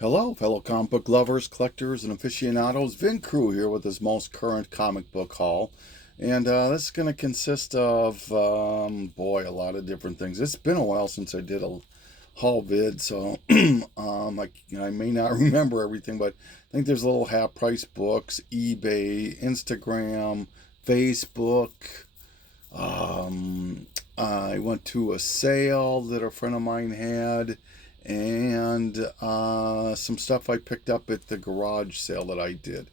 Hello, fellow comic book lovers, collectors, and aficionados. Vin Crew here with his most current comic book haul. And this is going to consist of, boy, a lot of different things. It's been a while since I did a haul vid, so I may not remember everything, but I think there's little half price books, eBay, Instagram, Facebook. I went to a sale that a friend of mine had, and some stuff I picked up at the garage sale that I did.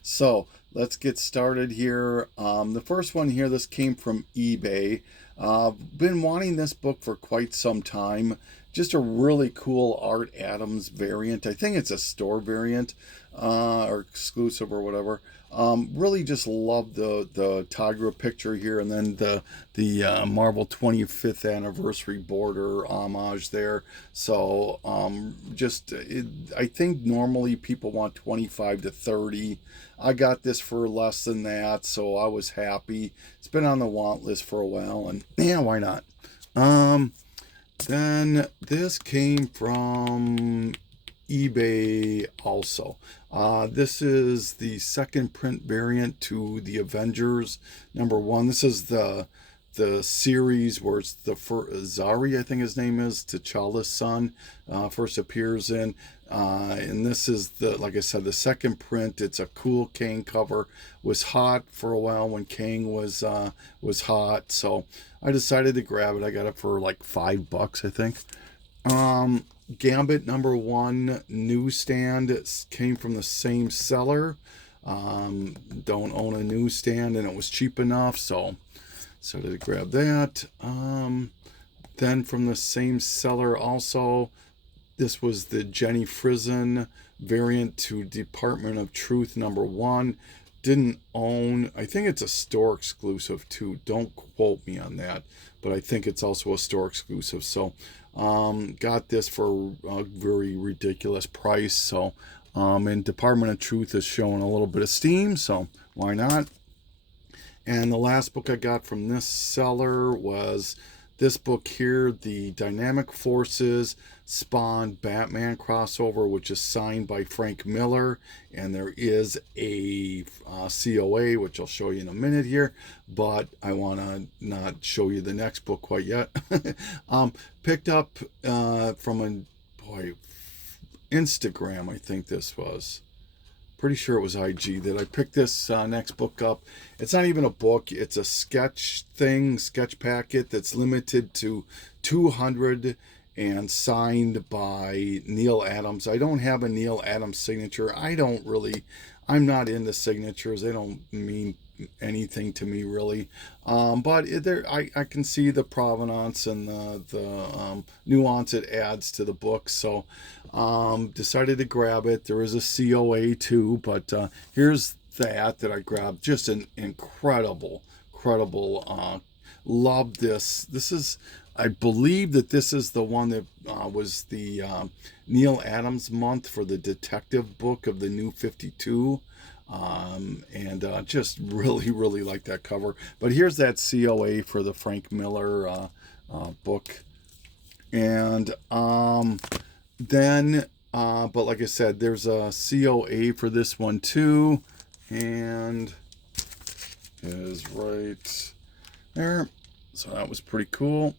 So let's get started here. The first one here, this came from eBay. Been wanting this book for quite some time. Just a really cool Art Adams variant. I think it's a store variant or exclusive or whatever. Really just love the Tigra picture here, and then the Marvel 25th anniversary border homage there. So I think normally people want 25 to 30. I got this for less than that, so I was happy. It's been on the want list for a while, and yeah, why not? Then this came from eBay also. This is the second print variant to the Avengers #1. This is the series where it's the first, Zari, I think his name is, T'Challa's son, first appears in. And this is like I said, the second print. It's a cool Kang cover. Was hot for a while when Kang was hot, so I decided to grab it. I got it for like $5, I think. Gambit #1 newsstand. It came from the same seller. Don't own a newsstand, and it was cheap enough, so decided to grab that. Then from the same seller also, this was the Jenny Frison variant to Department of Truth #1. Didn't own. I think it's a store exclusive too. Don't quote me on that, but I think it's also a store exclusive. So got this for a very ridiculous price. So and Department of Truth is showing a little bit of steam, so why not? And the last book I got from this seller was this book here, the Dynamic Forces Spawn Batman crossover, which is signed by Frank Miller. And there is a COA, which I'll show you in a minute here, but I want to not show you the next book quite yet. Picked up from Instagram, I think this was. Pretty sure it was IG that I picked this next book up. It's not even a book. It's a sketch packet that's limited to 200 and signed by Neal Adams. I don't have a Neal Adams signature. I'm not into signatures. They don't mean anything to me really. But I can see the provenance and the nuance it adds to the book. So decided to grab it. There is a COA too, but here's that I grabbed. Just an incredible. Love this. I believe that this is the one that was the Neal Adams month for the detective book of the New 52. And just really like that cover. But here's that COA for the Frank Miller book. And then, but like I said, there's a COA for this one too. And it is right there. So that was pretty cool.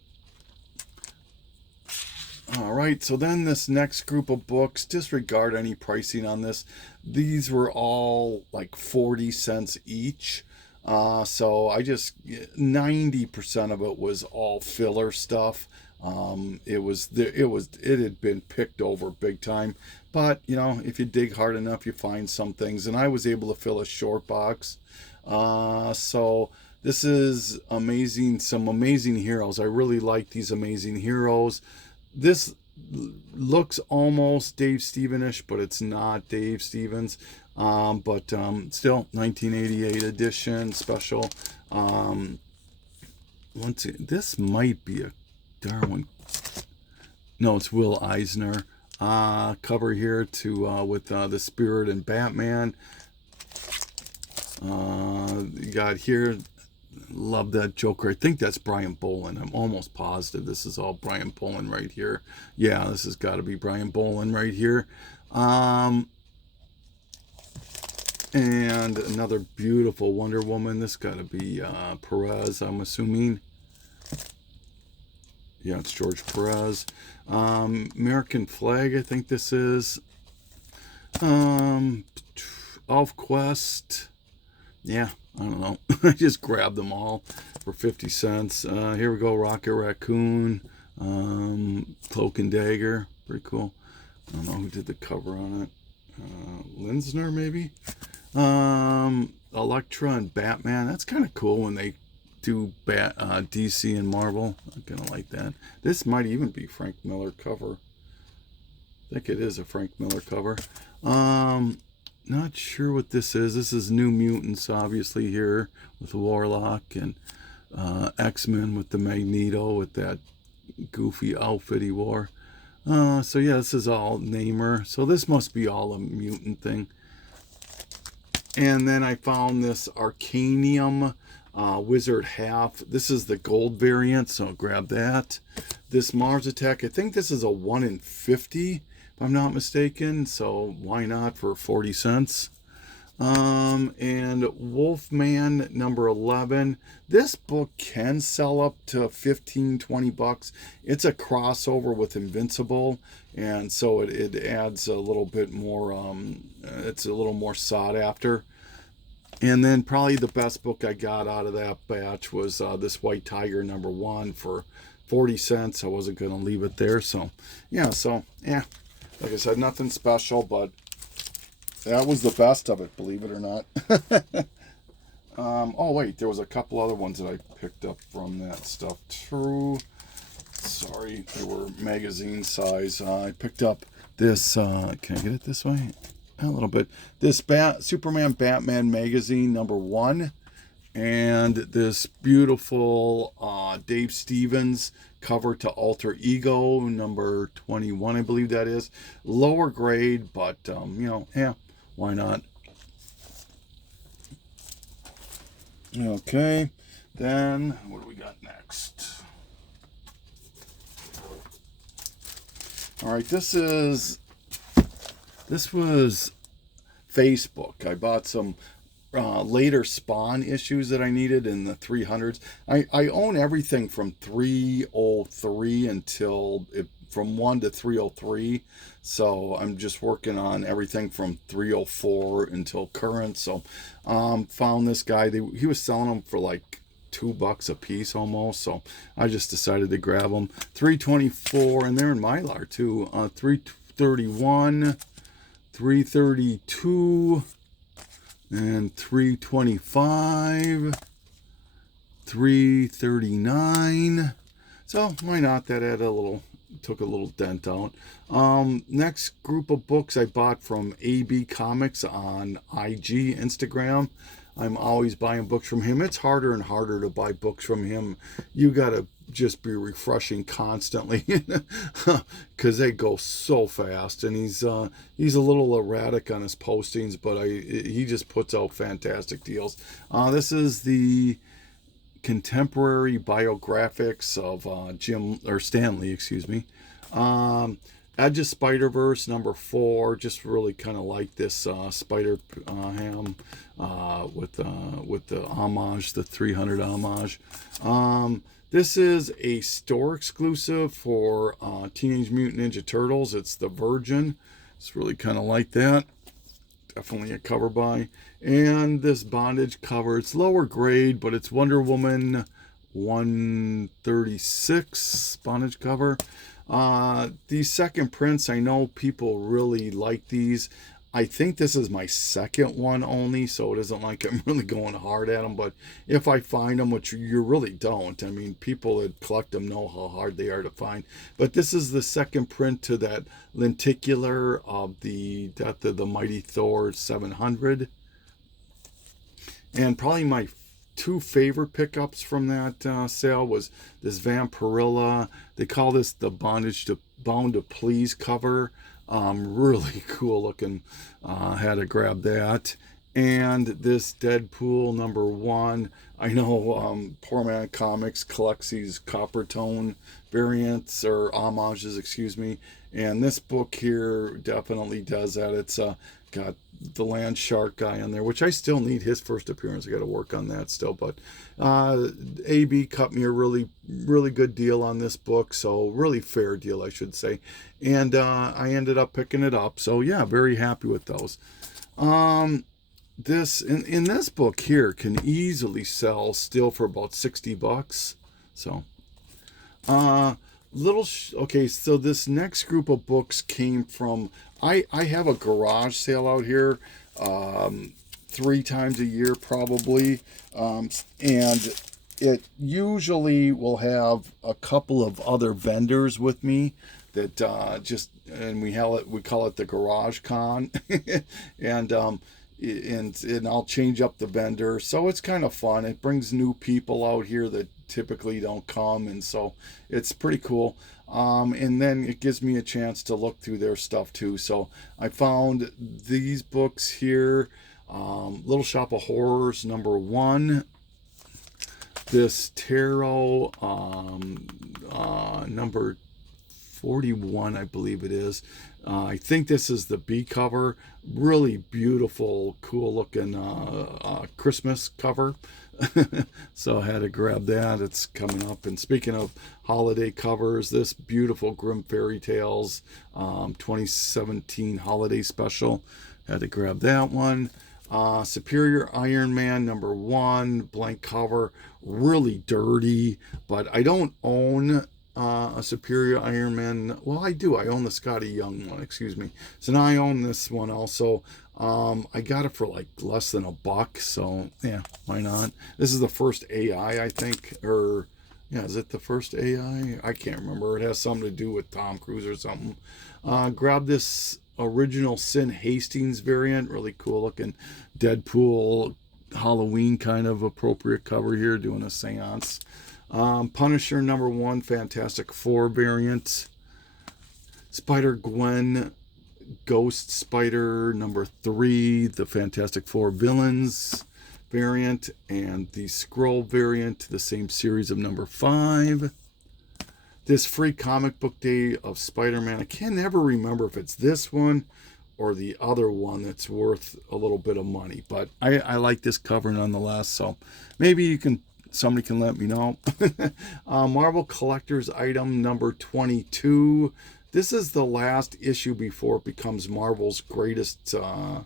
All right, so then this next group of books, disregard any pricing on this. These were all like 40 cents each. So I just 90% of it was all filler stuff. It had been picked over big time, but if you dig hard enough, you find some things. And I was able to fill a short box. So this is amazing. Some amazing heroes. I really like these amazing heroes. This looks almost Dave Stevens-ish, but it's not Dave Stevens. But still, 1988 edition special. This might be a Darwin. No, it's Will Eisner. Cover here with the Spirit and Batman. You got here Love that Joker. I think that's Brian Boland. I'm almost positive this is all Brian Boland right here. Yeah, this has got to be Brian Boland right here. And another beautiful Wonder Woman. This got to be Perez, I'm assuming. Yeah, it's George Perez. American Flag, I think this is. ElfQuest. Yeah, I don't know. I just grabbed them all for 50 cents. Here we go. Rocket Raccoon. Cloak and Dagger. Pretty cool. I don't know who did the cover on it. Linsner, maybe? Elektra and Batman. That's kind of cool when they do DC and Marvel. I'm gonna like that. This might even be Frank Miller cover. I think it is a Frank Miller cover. Not sure what this is. This is New Mutants, obviously, here with Warlock, and X-Men with the Magneto with that goofy outfit he wore. So yeah, this is all Namor. So this must be all a mutant thing. And then I found this Arcanium Wizard half. This is the gold variant, so I'll grab that. This Mars Attack, I think this is a 1 in 50, if I'm not mistaken. So why not for 40 cents? And Wolfman number 11. This book can sell up to 15, 20 bucks. It's a crossover with Invincible, and so it adds a little bit more, it's a little more sought after. And then probably the best book I got out of that batch was this White Tiger number 1 for 40 cents. I wasn't going to leave it there. So, yeah, like I said, nothing special, but that was the best of it, believe it or not. Oh, wait, there was a couple other ones that I picked up from that stuff, too. Sorry, they were magazine size. I picked up this, can I get it this way? A little bit. This Superman Batman magazine number 1, and this beautiful Dave Stevens cover to Alter Ego number 21, I believe that is. Lower grade, but yeah, why not? Okay, then what do we got next? All right, this was Facebook. I bought some later Spawn issues that I needed in the 300s. I own everything from 303 until from 1 to 303. So I'm just working on everything from 304 until current. So found this guy. He was selling them for like $2 a piece almost. So I just decided to grab them. 324, and they're in Mylar too. 331. 332 and 325, 339. So why not? That took a little dent out. Next group of books I bought from AB Comics on IG, Instagram. I'm always buying books from him. It's harder and harder to buy books from him. You gotta just be refreshing constantly because they go so fast, and he's a little erratic on his postings, but he just puts out fantastic deals. This is the contemporary biographics of Stan Lee, excuse me. Edge of Spider-Verse number 4, just really kind of like this Spider-Ham with the homage, the 300 homage. This is a store exclusive for Teenage Mutant Ninja Turtles. It's the Virgin. It's really kind of like that. Definitely a cover buy. And this Bondage cover. It's lower grade, but it's Wonder Woman 136 Bondage cover. These second prints, I know people really like these. I think this is my second one only, so it isn't like I'm really going hard at them. But if I find them, which you really don't, I mean, people that collect them know how hard they are to find. But this is the second print to that lenticular of the Death of the Mighty Thor 700. And probably my 2 favorite pickups from that sale was this Vampirilla. They call this the Bound to Please cover. Really cool looking. Had to grab that. and this Deadpool #1. I know Poor Man Comics collects these copper tone variants or homages, excuse me, and this book here definitely does that. It's got the Land Shark guy on there, which I still need his first appearance. I got to work on that still, but AB cut me a really good deal on this book, so really fair deal, I should say, and I ended up picking it up. So yeah, very happy with those. This in this book here can easily sell still for about $60. So okay, so this next group of books came from, I have a garage sale out here 3 times a year probably, and it usually will have a couple of other vendors with me that and we call it the Garage Con, and I'll change up the vendor, so it's kind of fun. It brings new people out here that typically don't come, and so it's pretty cool. And then it gives me a chance to look through their stuff too. So I found these books here, Little Shop of Horrors #1, this Tarot number 41, I believe it is. I think this is the B cover. Really beautiful, cool looking Christmas cover. So I had to grab that. It's coming up. And speaking of holiday covers, this beautiful Grimm Fairy Tales 2017 holiday special. Had to grab that one. Superior Iron Man #1, blank cover, really dirty, but I don't own a Superior Iron Man. Well, I do. I own the Scotty Young one, excuse me. So now I own this one also. I got it for like less than $1, so yeah, why not? This is the first AI, I think, or yeah, is it the first AI? I can't remember. It has something to do with Tom Cruise or something. Grab this original Sin Hastings variant, really cool looking Deadpool Halloween kind of appropriate cover here, doing a seance. Punisher #1, Fantastic Four variant. Spider-Gwen Ghost Spider #3, the Fantastic Four villains variant, and the Skrull variant, the same series of #5. This free comic book day of Spider-Man. I can never remember if it's this one or the other one that's worth a little bit of money, but I like this cover nonetheless, so maybe somebody can let me know. Marvel Collector's Item #22. This is the last issue before it becomes Marvel's Greatest, I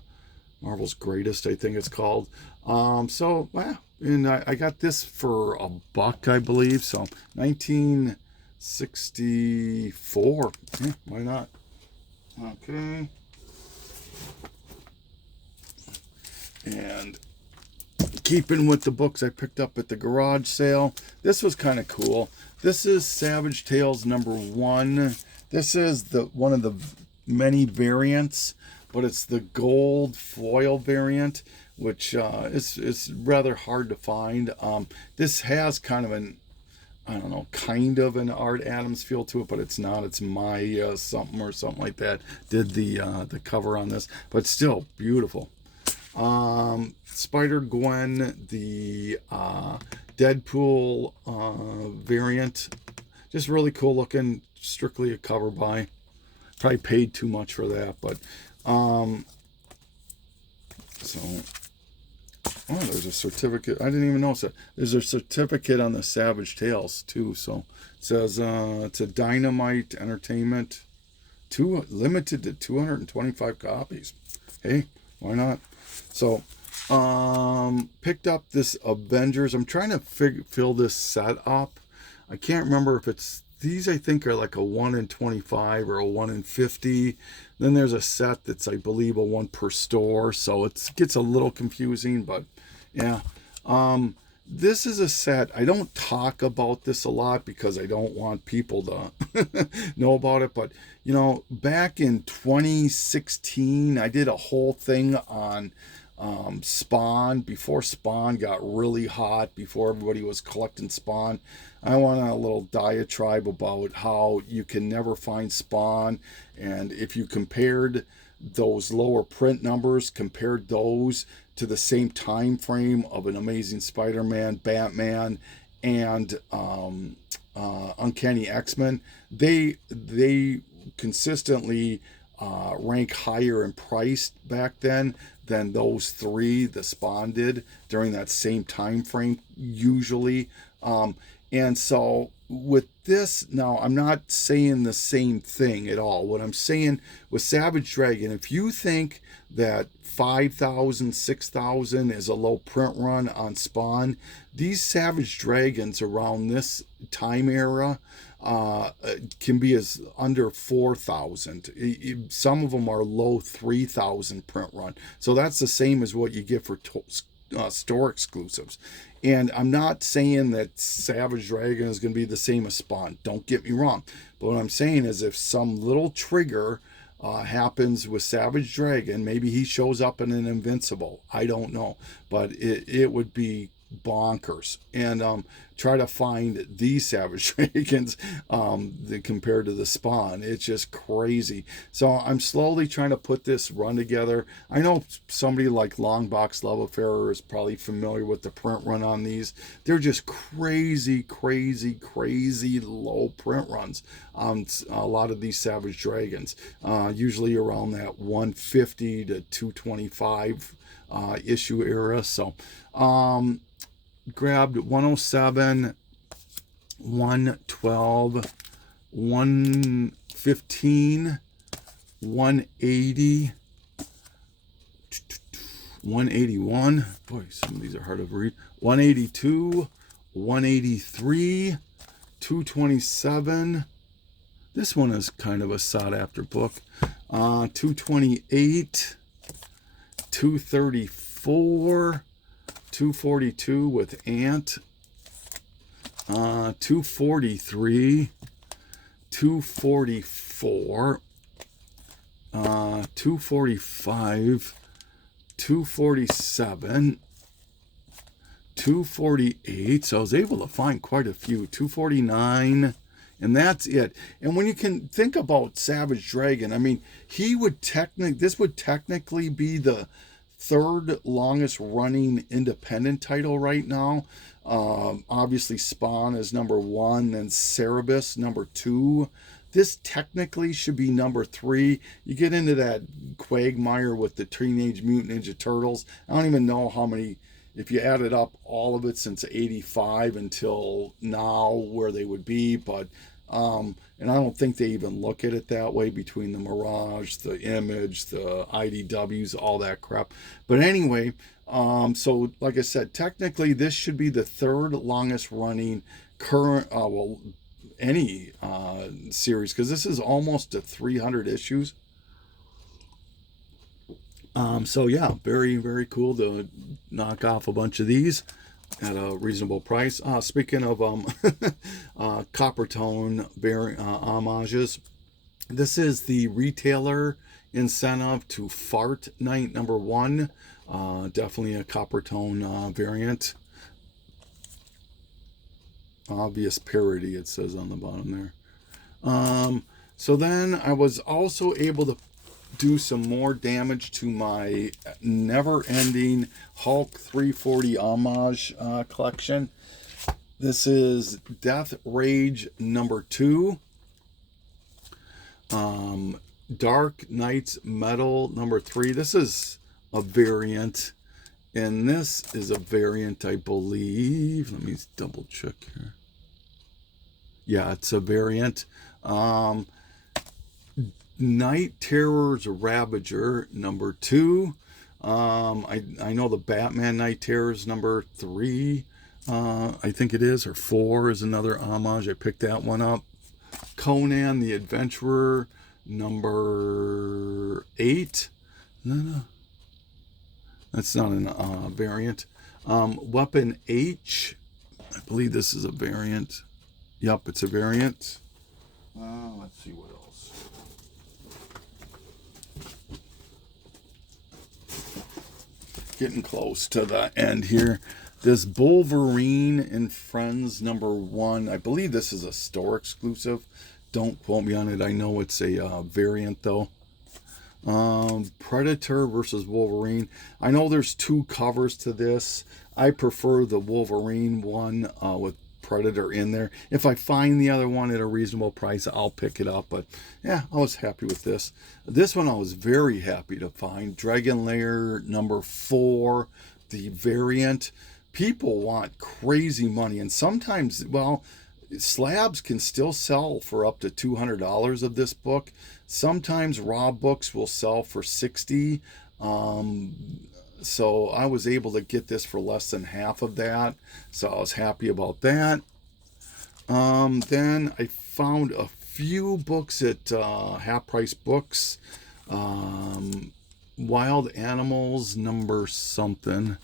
think it's called. So, well, and I got this for $1, I believe, so 1964. Yeah, why not? Okay. And keeping with the books I picked up at the garage sale, this was kind of cool. This is Savage Tales #1. This is one of the many variants, but it's the gold foil variant, which is rather hard to find. This has kind of an, I don't know, kind of an Art Adams feel to it, but it's not. It's Maya something or something like that did the cover on this, but still beautiful. Spider-Gwen, the Deadpool variant, just really cool looking. Strictly a cover buy. Probably paid too much for that, but so there's a certificate. I didn't even notice that. There's a certificate on the Savage Tales too. So it says it's a Dynamite Entertainment, limited to 225 copies. Hey, why not? So picked up this Avengers. I'm trying to fill this set up. I can't remember if it's these. I think are like a 1 in 25 or a 1 in 50. Then there's a set that's, I believe, a 1 per store, so it gets a little confusing, but yeah. This is a set. I don't talk about this a lot because I don't want people to know about it, but back in 2016 I did a whole thing on Spawn, before Spawn got really hot, before everybody was collecting Spawn, I went on a little diatribe about how you can never find Spawn, and if you compared those lower print numbers, compared those to the same time frame of an Amazing Spider-Man, Batman, and Uncanny X-Men, they consistently rank higher in price back then than those three the Spawn did during that same time frame usually. And so with this, now I'm not saying the same thing at all. What I'm saying with Savage Dragon, if you think that 5,000, 6,000 is a low print run on Spawn, these Savage Dragons around this time era can be as under 4,000. Some of them are low 3,000 print run. So that's the same as what you get for store exclusives. And I'm not saying that Savage Dragon is going to be the same as Spawn. Don't get me wrong. But what I'm saying is if some little trigger happens with Savage Dragon, maybe he shows up in an Invincible. I don't know. But it would be bonkers. And try to find these Savage Dragons compared to the Spawn. It's just crazy. So I'm slowly trying to put this run together. I know somebody like Longbox Love Affair is probably familiar with the print run on these. They're just crazy, crazy, crazy low print runs on a lot of these Savage Dragons. Usually around that 150 to 225 issue era. So grabbed 107, 112, 115, 180, 181. Boy, some of these are hard to read. 182, 183, 227. This one is kind of a sought after book. 228, 234. 242 with Ant, 243, 244, 245, 247, 248. So I was able to find quite a few. 249, and that's it. And when you can think about Savage Dragon, I mean, this would technically be the third longest running independent title right now. Obviously Spawn is number 1, then Cerebus number 2. This technically should be number 3. You get into that quagmire with the Teenage Mutant Ninja Turtles. I don't even know how many, if you added up all of it since 85 until now, where they would be. But and I don't think they even look at it that way between the Mirage, the Image, the IDWs, all that crap. But anyway, so like I said, technically this should be the third longest running current, any series, because this is almost to 300 issues. So yeah, very, very cool to knock off a bunch of these at a reasonable price. Speaking of Coppertone homages, this is the retailer incentive to Fart Night number 1. Definitely a Coppertone variant. Obvious parody, it says on the bottom there. So then I was also able to do some more damage to my never-ending Hulk 340 homage collection. This is Death Rage number 2. Dark Knights Metal number 3. This is a variant, and this is a variant, I believe. Let me double check here. Yeah, it's a variant. Night Terrors Ravager number 2. I know the Batman Night Terrors number 3. I think it is, or 4 is another homage. I picked that one up. Conan the Adventurer number 8. No, that's not a variant. Weapon H. I believe this is a variant. Yep, it's a variant. Let's see what else. getting close to the end here. This Wolverine and Friends #1. I believe this is a store exclusive. Don't quote me on it. I know it's a variant though. Predator versus Wolverine. I know there's 2 covers to this. I prefer the Wolverine one with Predator in there. If I find the other one at a reasonable price, I'll pick it up. But yeah, I was happy with this. This one I was very happy to find. Dragon Lair #4, the variant. People want crazy money, and sometimes, well, slabs can still sell for up to $200 of this book. Sometimes raw books will sell for $60. So I was able to get this for less than half of that. So I was happy about that. Then I found a few books at Half Price Books. Wild Animals #something.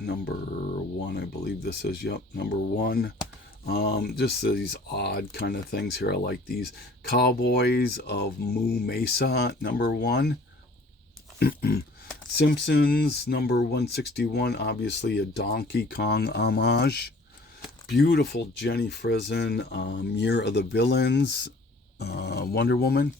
#1, I believe this is. Yep, #1. Just these odd kind of things here. I like these. Cowboys of Moo Mesa #1. Simpsons #161, obviously a Donkey Kong homage. Beautiful Jenny Frison, Year of the Villains, Wonder Woman.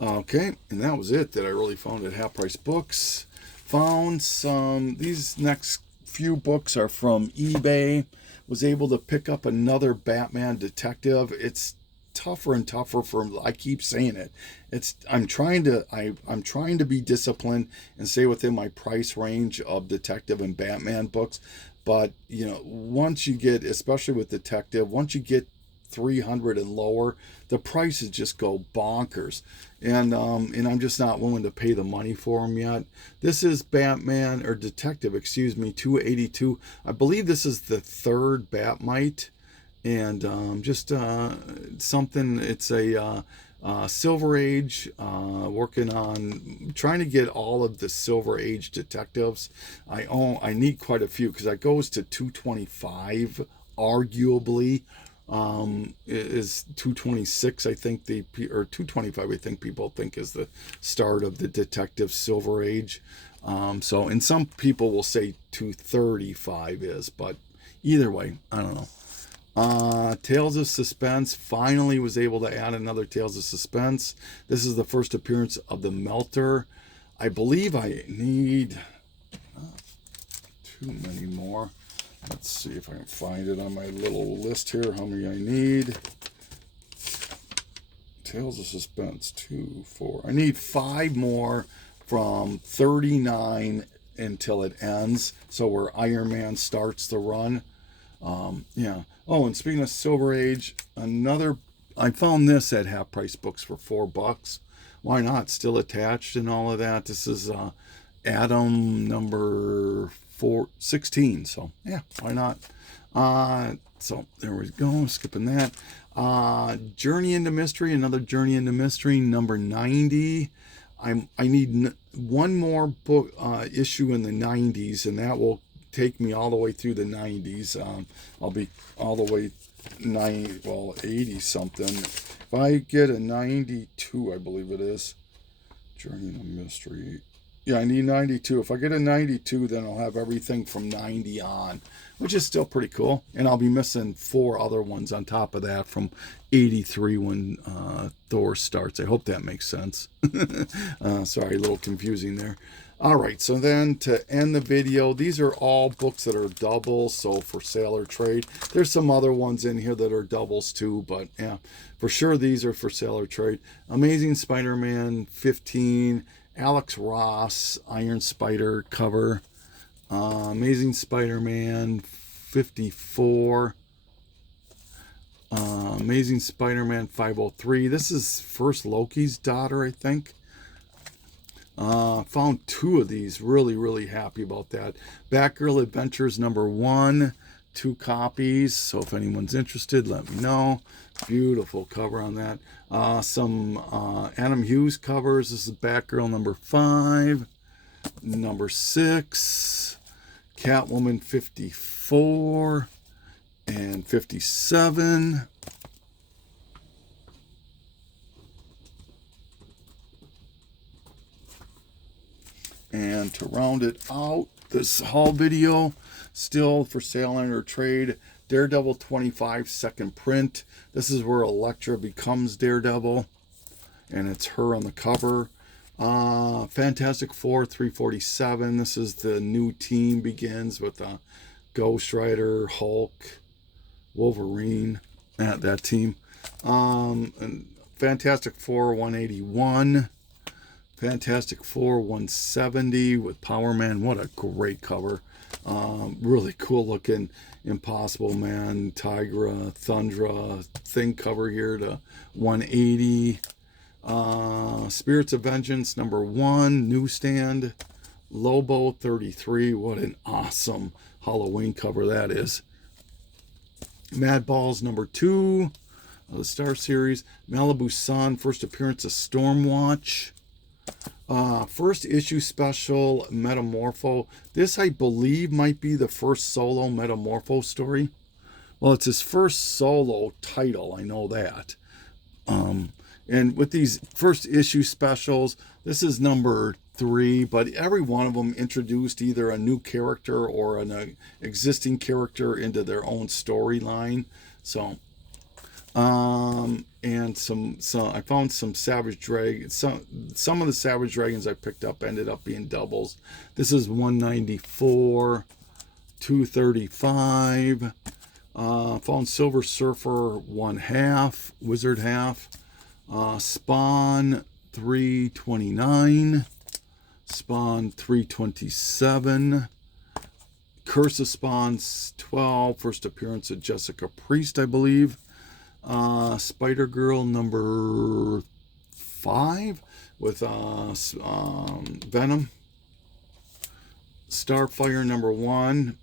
Okay, and that was it that I really found at Half Price Books. Found some, these next few books are from eBay. Was able to pick up another Batman detective. It's tougher and tougher I keep saying it. I'm trying to be disciplined and stay within my price range of detective and Batman books. But, you know, once you get, especially with detective, once you get 300 and lower, the prices just go bonkers, and I'm just not willing to pay the money for them yet. This is Batman, or Detective, excuse me, 282. I believe this is the 3rd Batmite, and just something. It's a Silver Age, working on trying to get all of the Silver Age detectives. I need quite a few because that goes to 225, arguably. Is 226, I think, or 225, I think people think is the start of the detective Silver Age. So, and some people will say 235 is, but either way, I don't know. Tales of Suspense, finally was able to add another Tales of Suspense. This is the first appearance of the Melter. I believe I need too many more. Let's see if I can find it on my little list here, how many I need. Tales of Suspense, 2, 4. I need 5 more from 39 until it ends. So where Iron Man starts the run. Yeah. Oh, and speaking of Silver Age, I found this at Half Price Books for $4. Why not? Still attached and all of that. This is Adam #416. So yeah, why not? So there we go. Skipping that. Journey into Mystery, another Journey into Mystery, #90. I need one more book issue in the 90s, and that will take me all the way through the 90s. I'll be all the way 80 something. If I get a 92, I believe it is. Journey into Mystery. Yeah, I need 92. If I get a 92, then I'll have everything from 90 on, which is still pretty cool. And I'll be missing 4 other ones on top of that from 83 when Thor starts. I hope that makes sense. Sorry, a little confusing there. All right, so then to end the video, these are all books that are doubles, so for sale or trade. There's some other ones in here that are doubles too, but yeah, for sure these are for sale or trade. Amazing Spider-Man 15, Alex Ross Iron Spider cover, Amazing Spider-Man 54, Amazing Spider-Man 503. This is first Loki's daughter, I think. Found 2 of these. Really happy about that. Batgirl Adventures #1, 2 copies. So if anyone's interested, let me know. Beautiful cover on that. Some Adam Hughes covers. This is Batgirl #5, #6, Catwoman 54 and 57. And to round it out, this haul video, still for sale under trade, Daredevil 25 second print. This is where Elektra becomes Daredevil, and it's her on the cover. Fantastic Four 347. This is the new team, begins with Ghost Rider, Hulk, Wolverine, that team. And Fantastic Four 181. Fantastic Four 170 with Power Man. What a great cover. Really cool looking Impossible Man, Tigra, Thundra, Thing cover here to 180. Spirits of Vengeance #1, newsstand. Lobo 33. What an awesome Halloween cover that is. Mad Balls #2, the Star Series. Malibu Sun, first appearance of Stormwatch. First issue special, Metamorpho. This, I believe, might be the first solo Metamorpho story. Well, it's his first solo title, I know that. And with these first issue specials, this is #3, but every one of them introduced either a new character or an existing character into their own storyline. So, and some I found some Savage Dragons. Some of the Savage Dragons I picked up ended up being doubles. This is 194, 235. Found Silver Surfer 1/2, Wizard half. Spawn 329, Spawn 327, Curse of Spawn 12, first appearance of Jessica Priest, I believe. Spider Girl #5 with Venom. Starfire #1.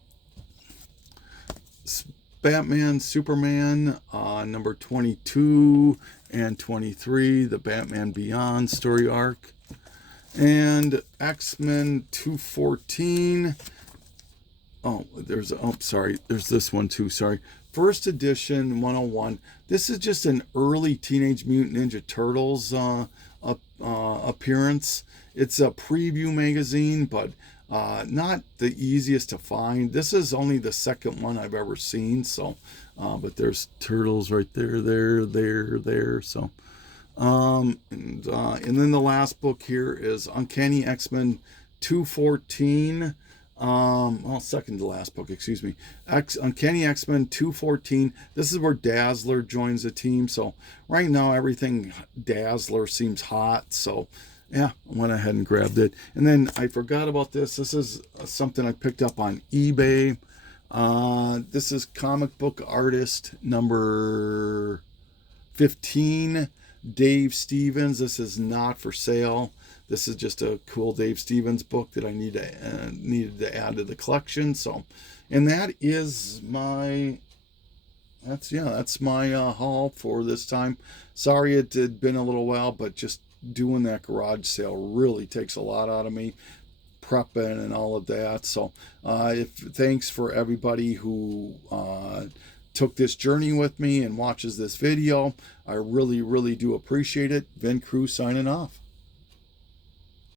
Batman, Superman, #22 and 23, the Batman Beyond story arc. And X-Men 214. There's this one too, sorry. First edition 101. This is just an early Teenage Mutant Ninja Turtles appearance. It's a preview magazine, but not the easiest to find. This is only the second one I've ever seen, so but there's turtles right there, there. So and then the last book here is Uncanny X-Men 214. Second to last book, excuse me. Uncanny X-Men 214. This is where Dazzler joins the team. So right now everything Dazzler seems hot, so yeah, I went ahead and grabbed it. And then I forgot about this. This is something I picked up on eBay. This is Comic Book Artist #15, Dave Stevens. This is not for sale. This is just a cool Dave Stevens book that I needed to add to the collection. So, and that is my, that's my haul for this time. Sorry it had been a little while, but just doing that garage sale really takes a lot out of me, prepping and all of that. So thanks for everybody who took this journey with me and watches this video. I really do appreciate it. Vin Crew signing off.